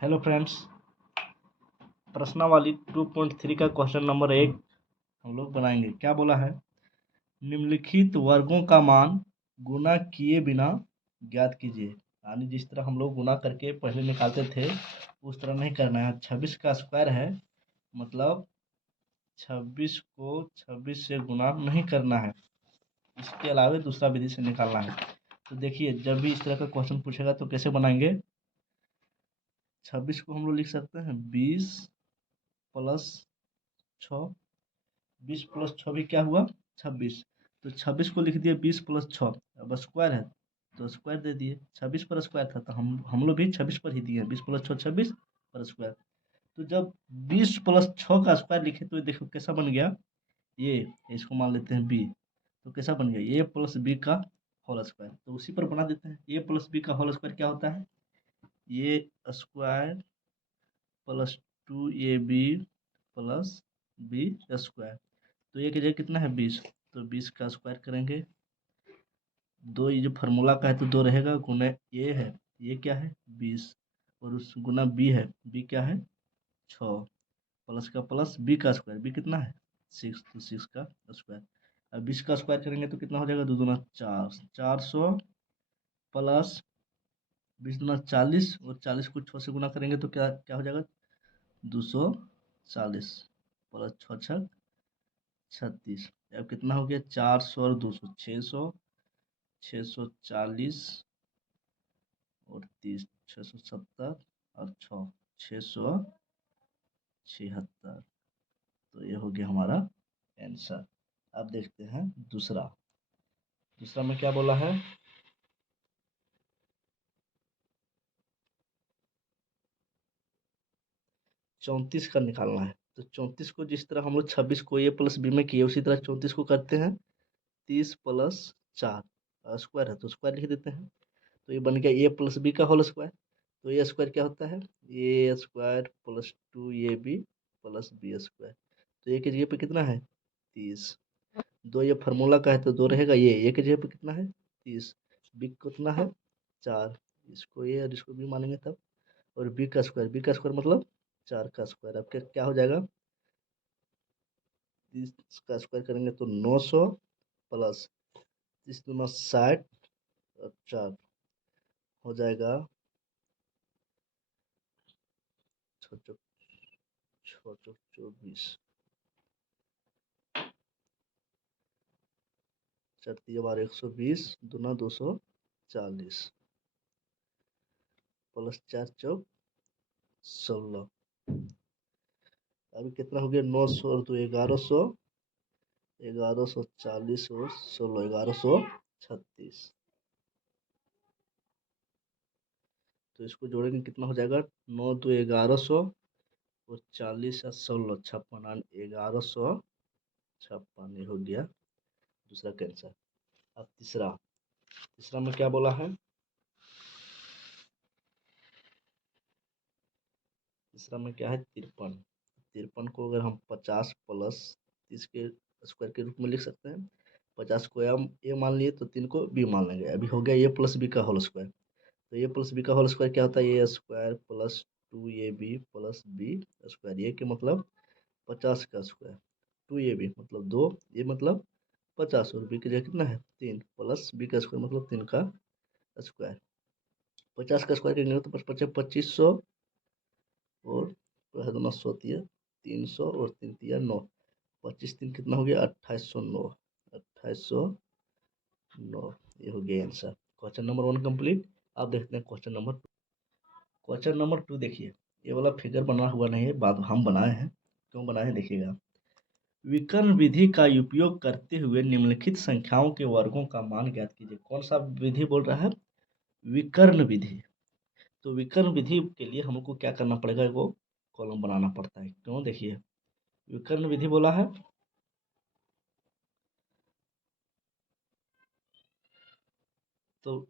Hello friends. प्रश्नावली 2.3 का question number 1 हम लोग बनाएंगे। क्या बोला है? निम्नलिखित वर्गों का मान गुणा किए बिना ज्ञात कीजिए। यानी जिस तरह हम लोग गुणा करके पहले निकालते थे उस तरह नहीं करना है। 26 का स्क्वायर है, मतलब 26 को 26 से गुणा नहीं करना है। इसके अलावा दूसरा विधि से निकालना है। तो देखिए, जब भी इस तरह का क्वेश्चन पूछेगा तो कैसे बनाएंगे। 26 को हम लोग लिख सकते हैं 20 प्लस 6। 20 प्लस 6 भी क्या हुआ? 26। तो 26 को लिख दिए 20 प्लस 6। अब स्क्वायर है तो स्क्वायर दे दिए। 26 पर स्क्वायर था तो हम लोग भी 26 पर ही दिए। 20 प्लस 6 26 पर स्क्वायर। तो जब 20 प्लस 6 का स्क्वायर लिखे तो देखो कैसा बन गया। ये इसको मान लेते हैं बी। तो कैसा बन गया? ए प्लस बी का होल स्क्वायर। तो उसी पर बना देते हैं। ए प्लस बी का होल स्क्वायर क्या होता है? A square plus 2ab plus B square. तो ये की जगह कितना है? 20। तो 20 का स्क्वायर करेंगे। दो ये जो फार्मूला का है तो 2 रहेगा। गुना ये है, ये क्या है? 20। और उस गुना बी है, बी क्या है? 6। प्लस का प्लस बी का स्क्वायर, बी कितना है? 6। तो 6 का स्क्वायर। अब 20 का स्क्वायर करेंगे तो कितना हो जाएगा? 2 दूना 4, 400 प्लस 20 दूना 40। और 40 को 6 से गुना करेंगे तो क्या क्या हो जाएगा? 240 प्लस 6 छः 36। अब कितना हो गया? 400 और 200 600, 640 और 30 670 और 676। तो ये हो गया हमारा आंसर। अब देखते हैं दूसरा। दूसरा में क्या बोला है? 34 का निकालना है। तो 34 को जिस तरह हम लोग 26 को ए प्लस बी में किए उसी तरह 34 को करते हैं। 30 प्लस 4 स्क्वायर है तो स्क्वायर लिख देते हैं। तो ये बन गया ए प्लस बी का होल स्क्वायर। तो ए स्क्वायर क्या होता है? A square plus 2ab plus B square. तो ए की जगह पे कितना है? 30। दो ये फार्मूला का है तो 2 रहेगा। ये ए की जगह पे कितना है? 30। बी कितना है? 4। इसको ए और इसको बी मानेंगे तब। और बी का स्क्वायर, बी का स्क्वायर मतलब 4 का स्क्वायर। अब क्या क्या हो जाएगा? 30 का स्क्वायर करेंगे तो 900 प्लस 30 दूना 60 और 4 हो जाएगा 24। 4×3 = 120 दूना 240 प्लस 4 चौक 16। अभी कितना हो गया? 900 और 2 1100, 1140 और 16 1136। तो इसको जोड़ेंगे कितना हो जाएगा? 9 2 1100 और 40 या 16 56 1156। ये हो गया दूसरा कैंसर। अब तीसरा। तीसरा में क्या बोला है? तीसरा में क्या है? 53। 53 को अगर हम 50 प्लस 30 के स्क्वायर के रूप में लिख सकते हैं। 50 को ए मान लिए तो 3 को बी मान लेंगे। अभी हो गया ए प्लस बी का होल स्क्वायर। तो ए प्लस बी का होल स्क्वायर क्या होता है? A square plus 2ab plus B square. ये के मतलब 50 का स्क्वायर। 2ab मतलब 2, ये मतलब 50 और बी की जगह कितना है? 3 प्लस बी का स्क्वायर मतलब 3 का स्क्वायर। 50 का स्क्वायर करेंगे तो 2500 और 2 दिया 300 और 3 दिया 9। 25 3 कितना हो गया? 2809। 2809। ये हो गया आंसर। Question number 1 complete. अब देखते हैं क्वेश्चन नंबर 2। क्वेश्चन नंबर 2 देखिए। ये वाला फिगर बना हुआ नहीं है, बाद हम बनाए हैं। क्यों बनाए हैं देखिएगा। विकर्ण विधि का उपयोग करते हुए निम्नलिखित संख्याओं के वर्गों का मान ज्ञात कीजिए। कौन सा विधि बोल रहा है? विकर्ण विधि। तो विकर्ण विधि के लिए हमको क्या करना पड़ेगा? वो कॉलम बनाना पड़ता है। क्यों? देखिए, विकर्ण विधि बोला है तो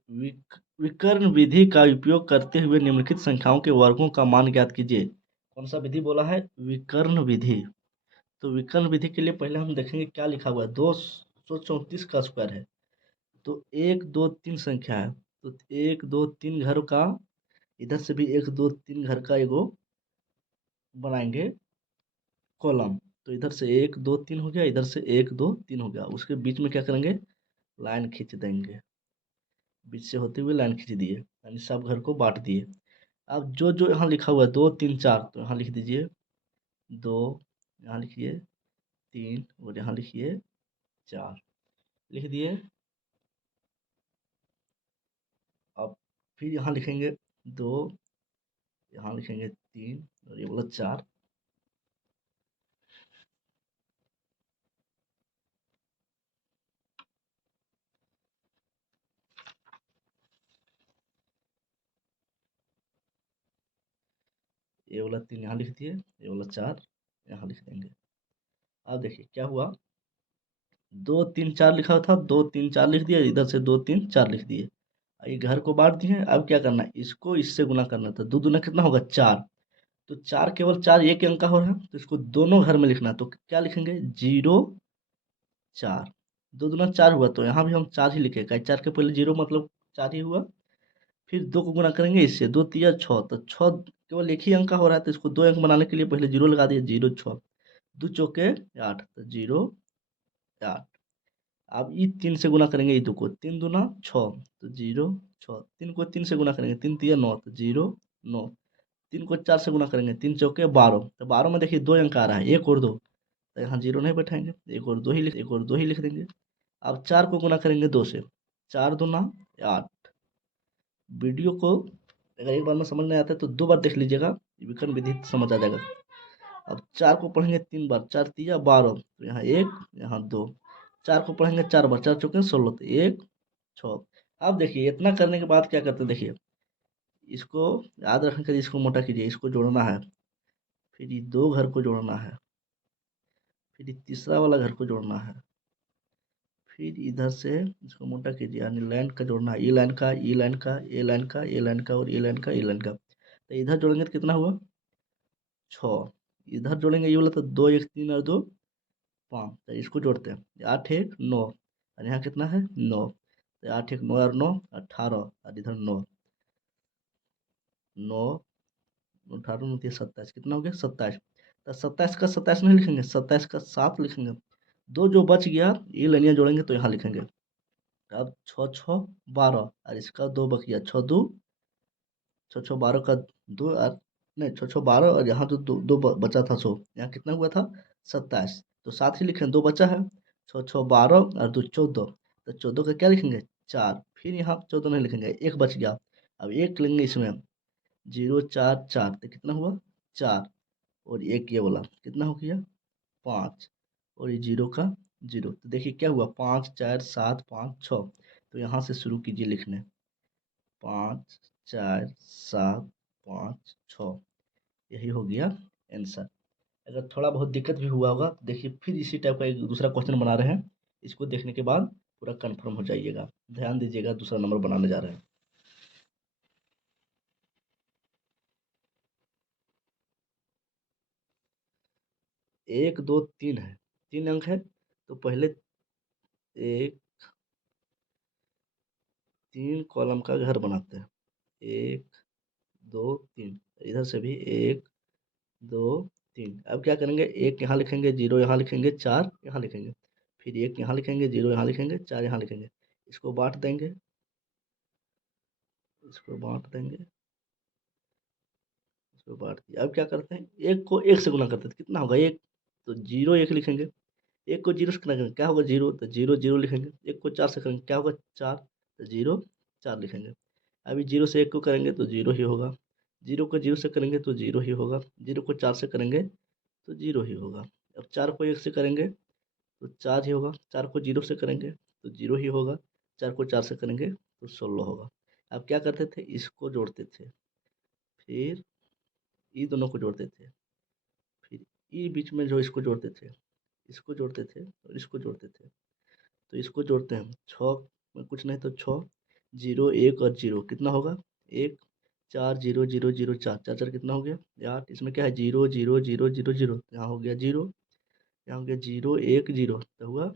विकर्ण विधि का उपयोग करते हुए निम्नलिखित संख्याओं के वर्गों का मान ज्ञात कीजिए। कौन सा विधि बोला है? विकर्ण विधि। तो विकर्ण विधि के लिए पहले हम देखेंगे क्या लिखा हुआ है। 234 का स्क्वायर है। तो 1 2 3 संख्या है। तो 1 2 3 घर का इधर से भी 1 2 3 घर का एगो बनाएंगे कॉलम। तो इधर से 1 2 3 हो गया, इधर से 1 2 3 हो गया, उसके बीच में क्या करेंगे, लाइन खींच देंगे, बीच से होते हुए लाइन खींच दिए, यानी सब घर को बांट दिए। अब जो जो यहाँ लिखा हुआ है 2 3 4, तो यहाँ लिख दीजिए 2, यहाँ लिखिए 3 और यहाँ लिखिए 4, लिख दिए। अब फिर यहाँ लिखेंगे 2, यहाँ लिखेंगे 3 और ये वाला 4, ये वाला 3 यहाँ लिख दिए, ये वाला 4 यहाँ लिख देंगे। अब देखिए क्या हुआ, 2 3 4 लिखा था, 2 3 4 लिख दिया, इधर से 2 3 4 लिख दिए। ये घर को बांट दिए। अब क्या करना है, इसको इससे गुना करना था, दो दूना कितना होगा 4, तो 4 केवल 4 एक अंक का हो रहा है, तो इसको दोनों घर में लिखना है, तो क्या लिखेंगे 0 4, दो दूना 4 हुआ, तो यहाँ भी हम 4 ही लिखेगा, 4 के पहले 0 मतलब 4 ही हुआ। फिर 2 को गुना करेंगे इससे, 2 तिया 6, तो 6 केवल एक ही अंक का हो रहा है, तो इसको 2 अंक बनाने के लिए पहले 0 लगा दिए, 0 6, 2 चौके 8, तो 0 8। अब ये 3 से गुना करेंगे, ये 2 को 3 दूना 6, तो 0 6, 3 को 3 से गुना करेंगे, 3 तिया 9, तो 0 9, 3 को 4 से गुना करेंगे, 3 चौके 12, तो 12 में देखिए 2 अंक आ रहा है, 1 और 2, तो यहाँ 0 नहीं बैठाएंगे, 1 और 2 ही लिख देंगे। अब 4 को गुना करेंगे 2 से, 4 दूना 8। वीडियो को अगर एक बार में समझ नहीं आता है तो 2 बार देख लीजिएगा, विकर्ण विधि समझ आ जाएगा। अब 4 को पढ़ेंगे 3 बार, 4 तिया 12, तो यहाँ 1 यहाँ 2, 4 को पढ़ेंगे 4 बार, 4 चौके 16, तो 1 6। अब देखिए इतना करने के बाद क्या करते हैं, देखिए इसको याद रखने के लिए इसको मोटा कीजिए, इसको जोड़ना है, फिर ये 2 घर को जोड़ना है, फिर ये तीसरा वाला घर को जोड़ना है, फिर इधर से इसको मोटा कीजिए, यानी लाइन का जोड़ना है, ये लाइन का, ये लाइन का, ये लाइन का, ये लाइन का और ये लाइन का, ये लाइन का, तो इधर जोड़ेंगे तो कितना हुआ 6, इधर जोड़ेंगे ये वाला, तो 2 1 3 और 2 5, तो इसको जोड़ते हैं, 8 1 9 और यहाँ कितना है 9, तो 8 1 9 और 9 18 और इधर 9 9 18 9 27, कितना हो गया 27, तो 27 का 27 नहीं लिखेंगे, 27 का 7 लिखेंगे, दो जो बच गया ये लाइनियाँ जोड़ेंगे तो यहाँ लिखेंगे। अब 6 6 12 और इसका 2 बच गया, 6 2 छः छः 12 का 2 और नहीं 6 6 12 और यहाँ जो दो बचा था, सो यहाँ कितना हुआ था 27, तो 7 ही लिखें, 2 बचा है, 6 6 12 और 2 14, तो 14 का क्या लिखेंगे 4, फिर यहाँ 14 नहीं लिखेंगे, एक बच गया, अब एक लेंगे इसमें 0 4 4, तो कितना हुआ 4, और एक ये वाला कितना हो गया 5, और ये 0 का 0, तो देखिए क्या हुआ 5 4 7 5 6, तो यहाँ से शुरू कीजिए लिखने, 5 4 7 5 6, यही हो गया आंसर। अगर थोड़ा बहुत दिक्कत भी हुआ होगा तो देखिए फिर इसी टाइप का एक दूसरा क्वेश्चन बना रहे हैं, इसको देखने के बाद पूरा कंफर्म हो जाइएगा। ध्यान दीजिएगा, दूसरा नंबर बनाने जा रहे हैं। 1 2 3 है, 3 अंक है, तो पहले एक 3 कॉलम का घर बनाते हैं, 1 2 3, इधर से भी 1 2 3। अब क्या करेंगे, एक यहाँ लिखेंगे, 0 यहाँ लिखेंगे, 4 यहाँ लिखेंगे, फिर एक यहाँ लिखेंगे, 0 यहाँ लिखेंगे, 4 यहाँ लिखेंगे, इसको बांट देंगे, इसको बांट देंगे, इसको बांट दिया। अब क्या करते हैं, एक को एक से गुना करते हैं, तो कितना होगा एक, तो 0 1 लिखेंगे, एक को 0 से गुना करेंगे क्या होगा 0, तो 0 0 लिखेंगे, एक को 4 से करेंगे क्या होगा 4, तो 0 4 लिखेंगे। अभी 0 से 1 को करेंगे तो 0 ही होगा, 0 को 0 से करेंगे तो 0 ही होगा, 0 को 4 से करेंगे तो 0 ही होगा। अब 4 को 1 से करेंगे तो 4 ही होगा, 4 को 0 से करेंगे तो 0 ही होगा, 4 को 4 से करेंगे तो 16 होगा। अब क्या करते थे, इसको जोड़ते थे, फिर ये दोनों को जोड़ते थे, फिर ये बीच में जो इसको जोड़ते थे, इसको जोड़ते थे और इसको जोड़ते थे, तो इसको जोड़ते हैं 6 में कुछ नहीं तो 6 0 1 और 0 कितना होगा 1, 4 0 0 0 4 4 4 कितना हो गया 8, इसमें क्या है 0 0 0 0 0, यहाँ हो गया 0, यहाँ हो गया 0 1 0, तो हुआ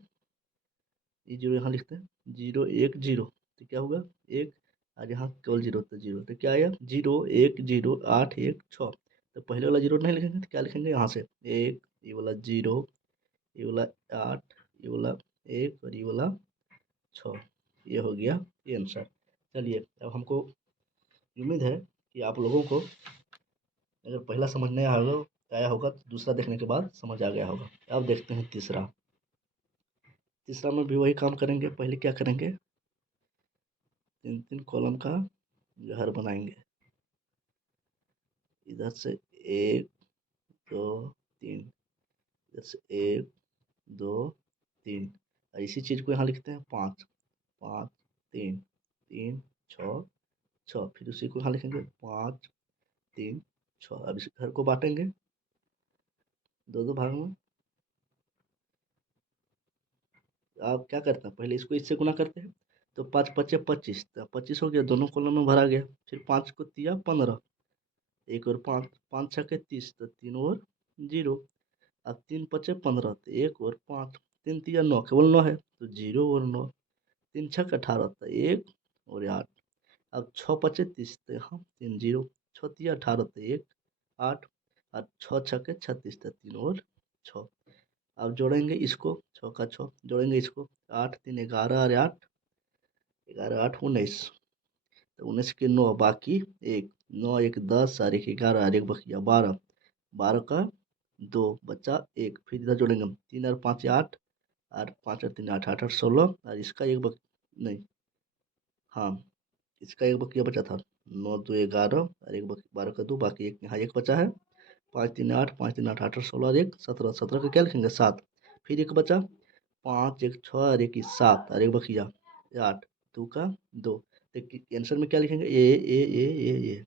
ये 0 यहाँ लिखते हैं 0 1 0, तो क्या होगा 1, और यहाँ केवल जीरो, तो जीरो, तो क्या आया 0 1 0 8 1 6। तो पहले वाला जीरो नहीं लिखेंगे तो क्या लिखेंगे यहाँ से 1, ये वाला 0, ये वाला 8, ये वाला 1 और ये वाला 6। ये हो गया ये आंसर। चलिए अब हमको उम्मीद है कि आप लोगों को अगर पहला समझ नहीं आया होगा तो दूसरा देखने के बाद समझ आ गया होगा। अब देखते हैं तीसरा। तीसरा में भी वही काम करेंगे। पहले क्या करेंगे, 3 कॉलम का घर बनाएंगे। इधर से 1 2 3, इधर से 1 2 3, और इसी चीज़ को यहाँ लिखते हैं 5 5 3 3 6 6, फिर उसी को यहाँ लिखेंगे 5 3 6। अब इस घर को बांटेंगे दो भाग में। आप क्या करते हैं, पहले इसको इससे गुना करते हैं, तो 5 पच्चे 25, तो 25 हो गया, दोनों कॉलम में भरा गया। फिर 5 को तिया 15, 1 और 5, 5 छक्के 30, तो 3 और 0। अब 3 पच्चे 15, तो 1 और 5, 3 तिया 9, केवल 9 है तो 0 और 9, 3 छक्के 18, तो 1 और 8। अब 6 पच्चे 30, तो यहाँ 3 0, 6 तिया 18, तो 1 8, और 6 छक्के 36, तो 3 और 6। अब जोड़ेंगे इसको, 6 का 6 जोड़ेंगे इसको, 8 3 11 और 8, 11 8 19, तो 19 के 9 बाकी 1, 9 1 10 और 1 11 और 1 बकिया 12, 12 का 2 बचा 1। फिर इधर जोड़ेंगे हम, 3 और 5 8, और 5 और 3 8 8 और 16, और इसका एक नहीं, हाँ इसका एक बकिया बचा था, 9 2 11 और 1 12 का 2 बाकी 1, यहाँ 1 बचा है। 5 3 8 5 3 8 8 और 16 और 1 17, 17 का क्या लिखेंगे 7। फिर 1 बचा, 5 1 6 और 1 7 और 1 बकिया 8, 2 का 2। तो आंसर में क्या लिखेंगे ए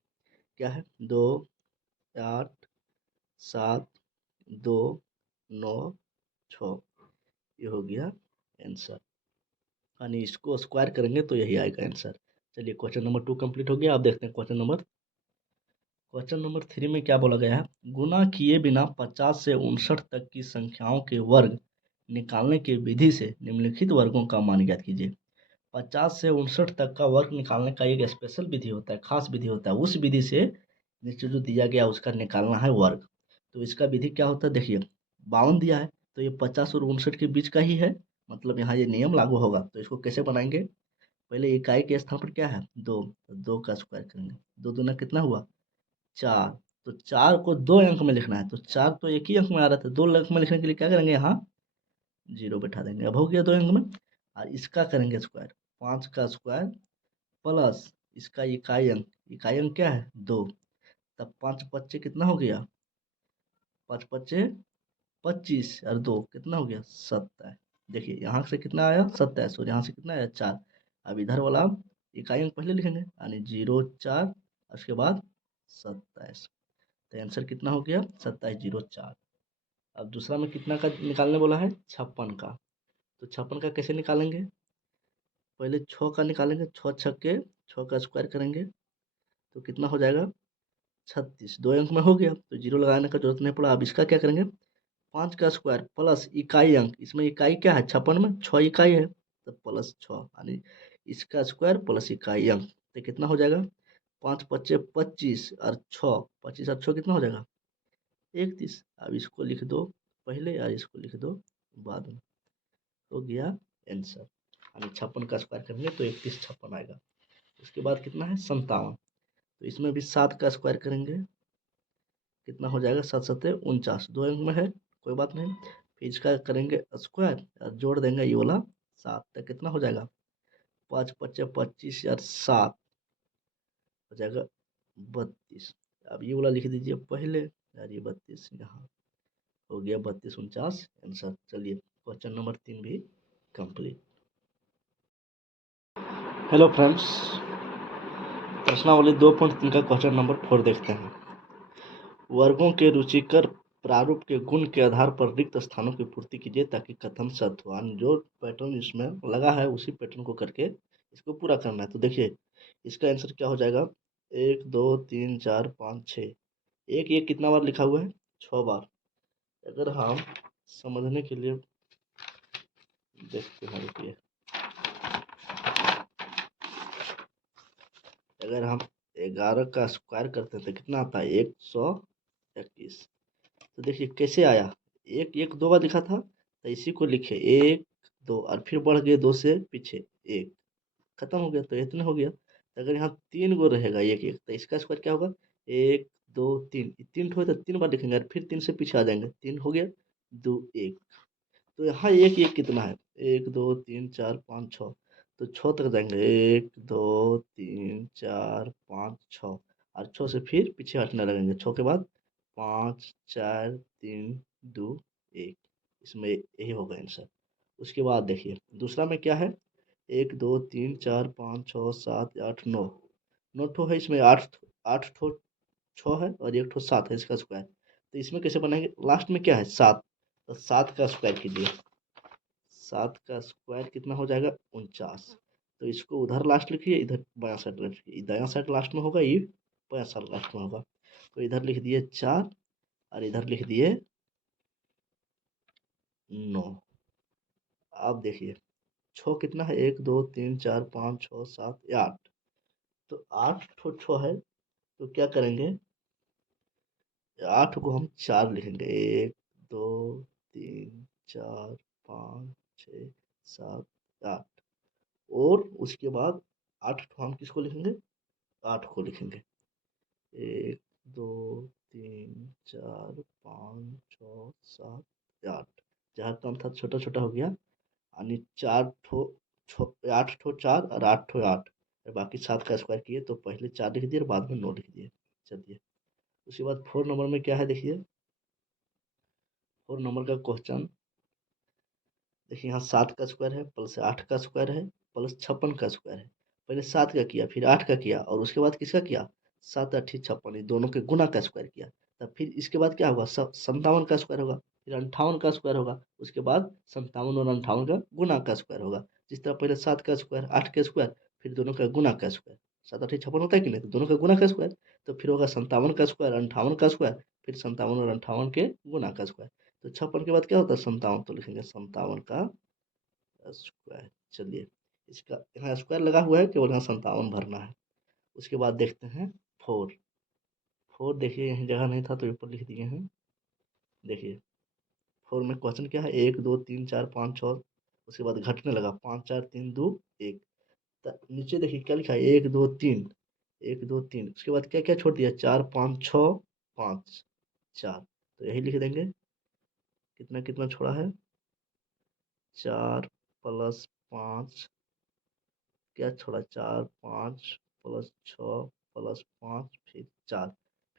क्या है 2 8 7 2 9 6। ये हो गया आंसर, यानी इसको स्क्वायर करेंगे तो यही आएगा आंसर। चलिए क्वेश्चन नंबर 2 कंप्लीट हो गया। आप देखते हैं क्वेश्चन नंबर 3 में क्या बोला गया है। गुना किए बिना 50 से 59 तक की संख्याओं के वर्ग निकालने की विधि से निम्नलिखित वर्गों का मान ज्ञात कीजिए। 50 से 59 तक का वर्ग निकालने का एक स्पेशल विधि होता है, खास विधि होता है। उस विधि से नीचे जो दिया गया उसका निकालना है वर्ग। तो इसका विधि क्या होता है, देखिए 52 दिया है तो ये 50 और 59 के बीच का ही है, मतलब यहाँ ये नियम लागू होगा। तो इसको कैसे बनाएंगे, पहले इकाई के स्थान पर क्या है 2, तो 2 का स्क्वायर करेंगे, 2 दूना कितना हुआ 4, तो 4 को 2 अंक में लिखना है, तो 4 तो एक ही अंक में आ रहा था, 2 अंक में लिखने के लिए क्या करेंगे यहाँ 0 बैठा देंगे। अब हो गया 2 अंक में। और इसका करेंगे स्क्वायर, 5 का स्क्वायर प्लस इसका इकाई अंक क्या है 2, तब 5 पच्चे कितना हो गया 5 पच्चे 25 और 2 कितना हो गया 27। देखिए यहाँ से कितना आया 27 और यहाँ से कितना आया 4। अब इधर वाला इकाई अंक पहले लिखेंगे, यानी 0 4, उसके बाद 27, तो आंसर कितना हो गया 27 0 4। अब दूसरा में कितना का निकालने बोला है 56 का, तो 56 का कैसे निकालेंगे, पहले 6 का निकालेंगे, 6 छक्के 6 का स्क्वायर करेंगे तो कितना हो जाएगा 36, 2 अंक में हो गया तो 0 लगाने का जरूरत नहीं पड़ा। अब इसका क्या करेंगे 5 का स्क्वायर प्लस इकाई अंक, इसमें इकाई क्या है 56 में 6 इकाई है तो प्लस 6, यानी इसका स्क्वायर प्लस इकाई अंक, तो कितना हो जाएगा 5 पच्चे 25 और 6, 25 और 6 कितना हो जाएगा 31। अब इसको लिख दो पहले और इसको लिख दो बाद में, हो गया आंसर। यानी 56 का स्क्वायर करेंगे तो 31 56 आएगा। उसके बाद कितना है 57, तो इसमें भी 7 का स्क्वायर करेंगे, कितना हो जाएगा 7 7 49, 2 अंक में है कोई बात नहीं। फिर इसका करेंगे स्क्वायर और जोड़ देंगे ये वाला 7, तो कितना हो जाएगा 5 पच्चे 25 और 7 हो जाएगा 32। अब ये वाला लिख दीजिए पहले और ये 32 यहाँ, हो गया 32 49 आंसर। चलिए क्वेश्चन नंबर 3 भी कंप्लीट। हेलो फ्रेंड्स, प्रश्नावली 2.3 का क्वेश्चन नंबर 4 देखते हैं। वर्गों के रुचिकर प्रारूप के गुण के आधार पर रिक्त स्थानों की पूर्ति कीजिए ताकि कथन सत्य हो। जो पैटर्न इसमें लगा है उसी पैटर्न को करके इसको पूरा करना है। तो देखिए इसका आंसर क्या हो जाएगा 1 2 3 4 5 6, एक एक कितना बार लिखा हुआ है 6 बार। अगर हम समझने के लिए देखते हैं, रुकिए अगर हम 11 का स्क्वायर करते हैं तो कितना आता है 121। तो देखिए कैसे आया, एक एक 2 बार लिखा था तो इसी को लिखे 1 2 और फिर बढ़ गए 2 से पीछे 1, खत्म हो गया तो इतना हो गया। तो अगर यहाँ 3 गो रहेगा एक एक तो इसका स्क्वायर क्या होगा 1 2 3, 3 ठो है तो 3 बार लिखेंगे और फिर 3 से पीछे आ जाएंगे, 3 हो गया 2 1। तो यहाँ एक एक कितना है 1 2 3 4 5 6, तो 6 तक जाएंगे 1 2 3 4 5 6 और 6 से फिर पीछे हटने लगेंगे, 6 के बाद 5 4 3 2 1। इसमें यही होगा आंसर। उसके बाद देखिए दूसरा में क्या है 1 2 3 4 5 6 7 8 9, 9 ठो है इसमें, 8 8 ठो 6 है और 1 ठो 7 है इसका स्क्वायर। तो इसमें कैसे बनाएंगे, लास्ट में क्या है 7, तो 7 का स्क्वायर कीजिए, 7 का स्क्वायर कितना हो जाएगा 49। तो इसको उधर लास्ट लिखिए, इधर बायां साइड लिखिए, दायां साइड लास्ट में होगा, ये बायां साइड लास्ट में होगा। तो इधर लिख दिए 4 और इधर लिख दिए 9। आप देखिए 6 कितना है 1 2 3 4 5 6 7 8, तो 8 ठो 6 है, तो क्या करेंगे 8 को हम 4 लिखेंगे 1 2 3 4 5 6 7 8, और उसके बाद 8 ठो हम किसको लिखेंगे 8 को लिखेंगे 1 2 3 4 5 6 7 8, जहाँ कम था छोटा छोटा हो गया, यानी 4 ठो 8 ठो 4 और 8 ठो 8, बाकी 7 का स्क्वायर किए तो पहले 4 लिख दिए और बाद में 9 लिख दिए। चलिए उसके बाद 4 नंबर में क्या है देखिए, 4 नंबर का क्वेश्चन देखिए, यहाँ 7 का स्क्वायर है प्लस 8 का स्क्वायर है प्लस 56 का स्क्वायर है। पहले 7 का किया फिर 8 का किया और उसके बाद किसका किया 7 8 56, ये दोनों के गुना का स्क्वायर किया। तब फिर इसके बाद क्या होगा 57 का स्क्वायर होगा, फिर 58 का स्क्वायर होगा, उसके बाद 57 और 58 का गुना का स्क्वायर होगा। जिस तरह पहले 7 का स्क्वायर 8 का स्क्वायर फिर दोनों का गुना का स्क्वायर, 7 8 56 होता है कि नहीं, तो दोनों का गुना का स्क्वायर। तो फिर होगा 57 का स्क्वायर 58 का स्क्वायर फिर 57 और 58 के गुना का स्क्वायर। तो 56 के बाद क्या होता है 57, तो लिखेंगे 57 का स्क्वायर। चलिए इसका यहाँ स्क्वायर लगा हुआ है, केवल यहाँ 57 भरना है। उसके बाद देखते हैं 4। 4 देखिए यहीं जगह नहीं था तो ऊपर लिख दिए हैं। देखिए 4 में क्वेश्चन क्या है 1 2 3 4 5 6, उसके बाद घटने लगा 5 4 3 2 1। नीचे देखिए क्या लिखा है 1 2 3, 1 2 3, उसके बाद क्या क्या छोड़ दिया 4 5 6 5 4, तो यही लिख देंगे। कितना कितना छोड़ा है 4 प्लस 5, क्या छोड़ा 4 5 प्लस 6 प्लस 5 फिर 4,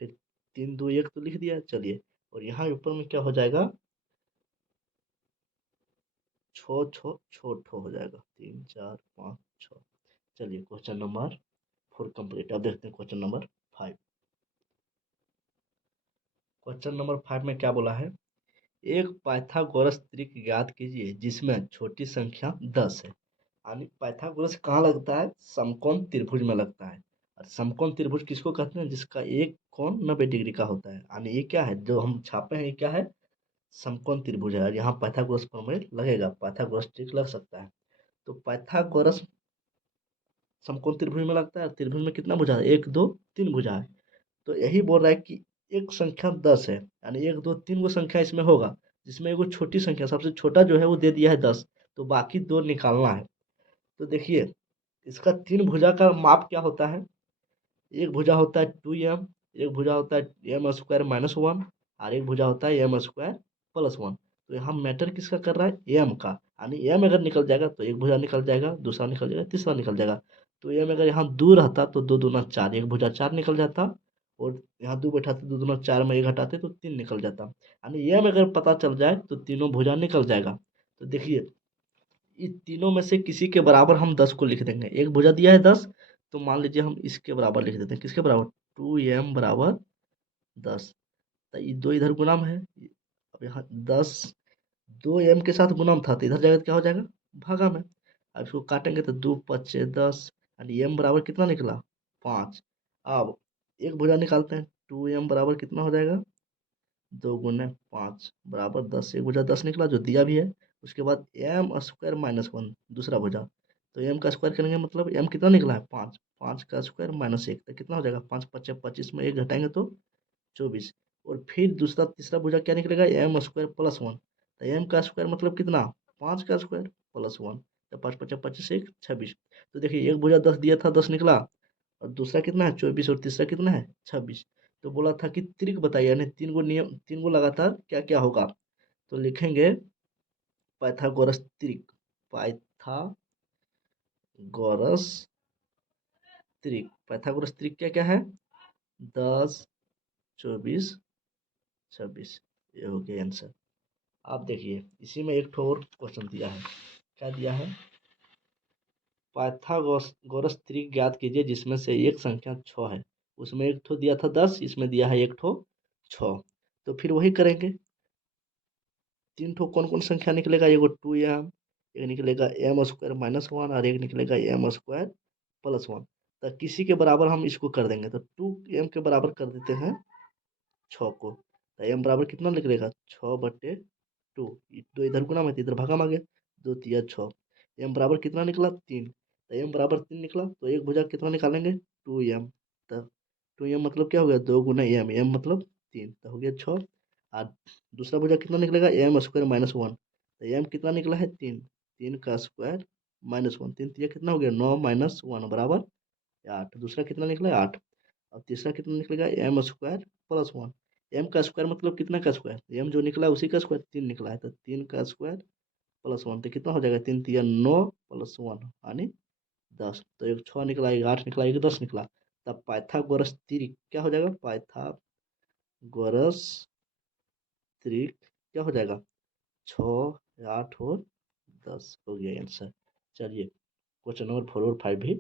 फिर 3 2 1 तो लिख दिया। चलिए और यहाँ ऊपर में क्या हो जाएगा 6 6 छो हो जाएगा 3 4 5 6। चलिए क्वेश्चन नंबर 4 कंप्लीट। अब देखते हैं क्वेश्चन नंबर 5। क्वेश्चन नंबर 5 में क्या बोला है, एक पाइथागोरस त्रिक ज्ञात कीजिए जिसमें छोटी संख्या 10 है। यानी पाइथागोरस कहाँ लगता है समकोण त्रिभुज में लगता है। और समकोण त्रिभुज किसको कहते हैं जिसका एक कोण 90 डिग्री का होता है। यानी ये क्या है जो हम छापे हैं ये क्या है समकोण त्रिभुज है, और यहाँ पाइथागोरस प्रमेय लगेगा, पाइथागोरस ट्रिक लग सकता है। तो पाइथागोरस समकोण त्रिभुज में लगता है, त्रिभुज में कितना भुजा है 1 2 3 भुजा है। तो यही बोल रहा है कि एक संख्या 10 है, यानी 1 2 3 गो संख्या इसमें होगा, जिसमें एगो छोटी संख्या सबसे छोटा जो है वो दे दिया है 10, तो बाकी 2 निकालना है। तो देखिए इसका 3 भुजा का माप क्या होता है, एक भुजा होता है 2m, एक भुजा होता है एम स्क्वायर माइनस 1 और एक भुजा होता है एम स्क्वायर प्लस 1। तो यहाँ मैटर किसका कर रहा है एम का, यानी एम अगर निकल जाएगा तो एक भुजा निकल जाएगा, दूसरा निकल जाएगा, तीसरा निकल जाएगा। तो एम अगर यहाँ 2 रहता तो 2 दूना 4, एक भुजा 4 निकल जाता, और यहाँ 2 बैठाते 2 दूना 4 में 1 घटाते तो 3 निकल जाता। यानी एम अगर पता चल जाए तो तीनों भुजा निकल जाएगा। तो देखिए इन तीनों में से किसी के बराबर हम 10 को लिख देंगे, एक भुजा दिया है 10, तो मान लीजिए हम इसके बराबर लिख देते हैं, किसके बराबर 2m बराबर 10। तो ये 2 इधर गुणाम है, अब यहाँ 10 2m के साथ गुणाम था तो इधर जाएगा तो क्या हो जाएगा भागा में। अब इसको काटेंगे तो 2 5 10, यानी m बराबर कितना निकला 5। अब एक भुजा निकालते हैं 2m बराबर कितना हो जाएगा 2 गुने 5 बराबर 10, एक भुजा 10 निकला जो दिया भी है। उसके बाद एम स्क्वायर माइनस 1 दूसरा भुजा, तो एम का स्क्वायर करेंगे मतलब एम कितना निकला है 5, 5 का स्क्वायर माइनस 1 तो कितना हो जाएगा 5 5 25 में 1 घटाएंगे तो 24। और फिर दूसरा तीसरा भुजा क्या निकलेगा एम स्क्वायर प्लस 1। तो एम का स्क्वायर मतलब कितना 5 का स्क्वायर प्लस 1। तो 5 5 25 1 26। तो देखिए एक भुजा 10 दिया था 10 निकला, और दूसरा कितना है 24, और तीसरा कितना है 26। तो बोला था कि त्रिक बताइए, यानी तीन गो नियम, तीन गो लगातार क्या क्या होगा। तो लिखेंगे पाइथागोरस त्रिक, पाइथागोरस त्रिक, पाइथागोरस त्रिक क्या क्या है 10 24 26। ये हो गया आंसर। आप देखिए इसी में एक ठो और क्वेश्चन दिया है, क्या दिया है पाइथागोरस त्रिक ज्ञात कीजिए जिसमें से एक संख्या 6 है। उसमें एक ठो दिया था 10, इसमें दिया है एक ठो 6। तो फिर वही करेंगे, तीन ठो कौन कौन संख्या निकलेगा, एगो 2m, एक निकलेगा एम स्क्वायर माइनस 1, और एक निकलेगा एम स्क्वायर प्लस 1। तो किसी के बराबर हम इसको कर देंगे, तो 2m के बराबर कर देते हैं 6 को। तो m बराबर कितना निकलेगा 6/2, दो इधर गुना में तो इधर भागा में आ गया, 2 तिया 6। m बराबर कितना निकला 3। तो m बराबर 3 निकला, तो एक भुजा कितना निकालेंगे 2m। तो 2m मतलब क्या हो गया 2 गुना m मतलब 3, तो हो गया 6। और दूसरा भुजा कितना निकलेगा एम स्क्वायर माइनस 1। तो m कितना निकला है 3, 3 का स्क्वायर माइनस 1, 3 तिया कितना हो गया 9 माइनस 1 बराबर 8। दूसरा कितना निकला है 8। और तीसरा कितना निकलेगा एम स्क्वायर प्लस 1। एम का स्क्वायर मतलब कितना का स्क्वायर, एम जो निकला है उसी का स्क्वायर 3 निकला है, तो 3 का स्क्वायर प्लस 1, तो कितना हो जाएगा 3 तिया 9 प्लस 1 यानी 10। तो एक 6 निकला, एक 8 निकला, एक 10 निकला। तब पाइथागोरस त्रिक क्या हो जाएगा, पाइथागोरस त्रिक क्या हो जाएगा 6 8 और 10 हो गया आंसर। चलिए क्वेश्चन नंबर 4 और 5 भी